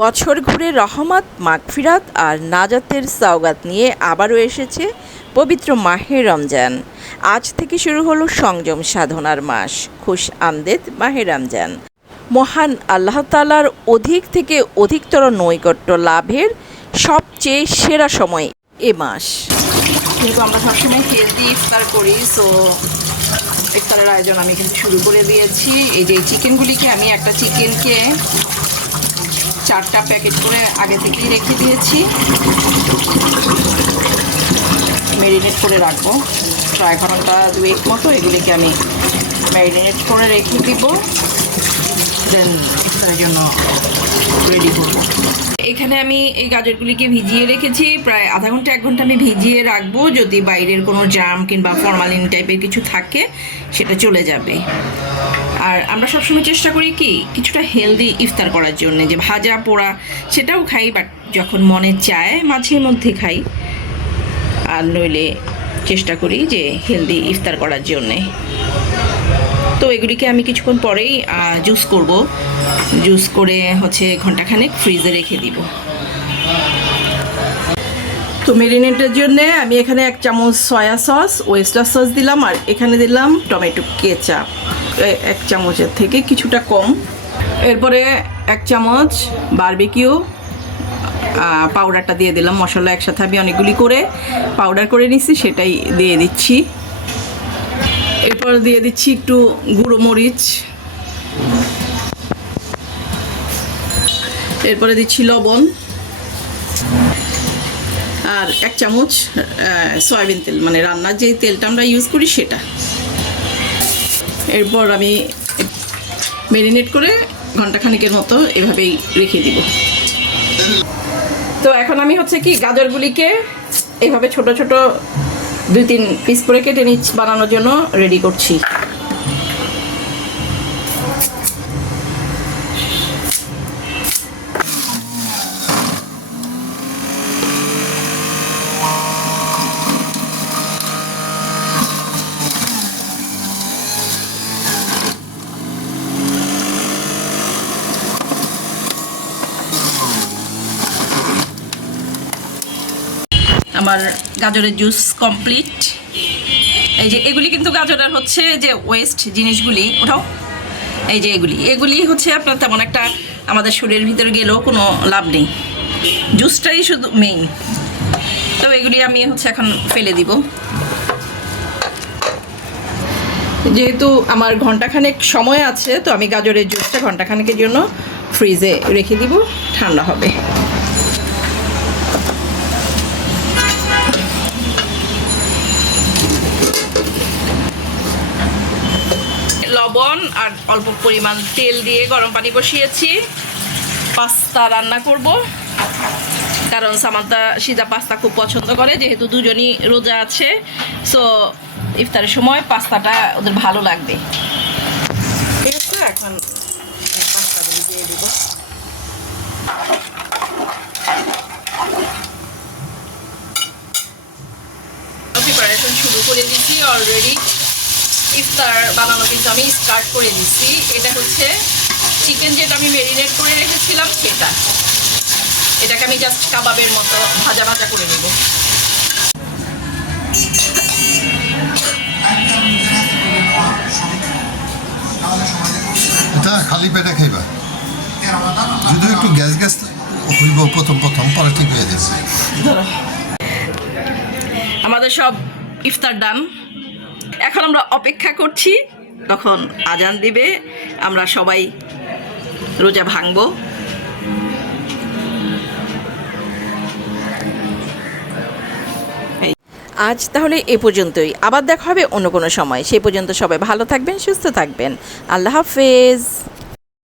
বছর ঘুরে রহমত, মাগফিরাত আর নাজাতের সওগাত নিয়ে আবারও এসেছে পবিত্র মাহে রমজান। আজ থেকে শুরু হলো সংযম সাধনার মাস। খুশ আমদেদ মাহে রমজান। মহান আল্লাহ তালার অধিক থেকে অধিকতর নৈকট্য লাভের সবচেয়ে সেরা সময় এ মাস। কিন্তু আমরা সবসময় হেলদি ইফতার করি সো ইফতারের আয়োজন আমি কিন্তু শুরু করে দিয়েছি। এই যে চিকেনগুলিকে আমি একটা চিকেনকে চারটা প্যাকেট করে আগে থেকেই রেখে দিয়েছি। ম্যারিনেট করে রাখব। ছয় ঘণ্টা দুয়েক মতো এগুলিকে আমি ম্যারিনেট করে রেখে দিব। দেন জন্য রেডি করব। এখানে আমি এই গাজরগুলিকে ভিজিয়ে রেখেছি। প্রায় আধা ঘণ্টা, এক ঘণ্টা আমি ভিজিয়ে রাখব যদি বাইরের কোনো জাম কিংবা ফরমালিন টাইপের কিছু থাকে, সেটা চলে যাবে। আর আমরা সবসময় চেষ্টা করি কি, কিছুটা হেলদি ইফতার করার জন্য, যে ভাজা, পোড়া, সেটাও খাই, বাট যখন মনে চায়, মাঝে মধ্যে খাই। আর নইলে চেষ্টা করি যে হেলদি ইফতার করার জন্যে। তো এগুলিকে আমি কিছুক্ষণ পরেই জুস করব। জুস করে হচ্ছে ঘন্টাখানেক ফ্রিজে রেখে দিব। তো মেরিনেটের জন্যে আমি এখানে এক চামচ সয়া সস ওয়েস্টার সস দিলাম, আর এখানে দিলাম টমেটো কেচাপ এক চামচের থেকে কিছুটা কম। এরপরে এক চামচ বারবিকিউ পাউডারটা দিয়ে দিলাম। মশলা একসাথে আমি অনেকগুলি করে পাউডার করে নিছি, সেটাই দিয়ে দিচ্ছি। এরপর দিয়ে দিচ্ছি একটু গুঁড়ো মরিচ। এরপরে দিচ্ছি লবণ আর এক চামচ সয়াবিন তেল মানে রান্নার যে তেলটা আমরা ইউজ করি সেটা। এরপর আমি মেরিনেট করে ঘন্টাখানিকের মতো এভাবেই রেখে দিব। তো এখন আমি হচ্ছে কি গাজরগুলিকে এইভাবে ছোট ছোট দুই তিন পিস করে কেটে নিচ্ছি বানানোর জন্য রেডি করছি। আমার গাজরের জুস কমপ্লিট এই যে এগুলি কিন্তু গাজরের হচ্ছে যে ওয়েস্ট জিনিসগুলি, ওঠাও। এই যে এগুলি। এগুলি হচ্ছে আপনার তেমন একটা আমাদের শরীরের ভিতরে গেলেও কোনো লাভ নেই। জুসটাই শুধু মেইন তো এগুলি আমি হচ্ছে এখন ফেলে দিব। যেহেতু আমার ঘন্টাখানেক সময় আছে, তো আমি গাজরের জুসটা ঘন্টাখানেকের জন্য ফ্রিজে রেখে দিব। ঠান্ডা হবে লবণ আর অল্প পরিমাণ তেল দিয়ে গরম পানি বসিয়েছি। পাস্তা রান্না করব। কারণ সামান্তা সিজা পাস্তা খুব পছন্দ করে, যেহেতু দুজনই রোজা আছে। সো ইফতারের সময় পাস্তাটা ওদের ভালো লাগবে। এখন শুরু করে দিচ্ছি অলরেডি ইফতার বানানো কিন্তু আমি স্টার্ট করে দিচ্ছি এটা হচ্ছে চিকেন যেটা আমি মেরিনেট করে রেখেছিলাম সেটা। এটাকে আমি জাস্ট কাবাবের মতো ভাজা ভাজা করে নেব। এটা খালি পেটে খাইবা। যদি একটু গ্যাস গ্যাস হইব প্রথম প্রথম পরে ঠিক হয়ে যাবে আমাদের সব ইফতার ডান এখন আমরা অপেক্ষা করছি, তখন আজান দিবে, আমরা সবাই রোজা ভাঙব। আজ তাহলে এ পর্যন্তই। আবার দেখা হবে অন্য কোনো সময়। সে পর্যন্ত সবাই ভালো থাকবেন, সুস্থ থাকবেন। আল্লাহ হাফেজ।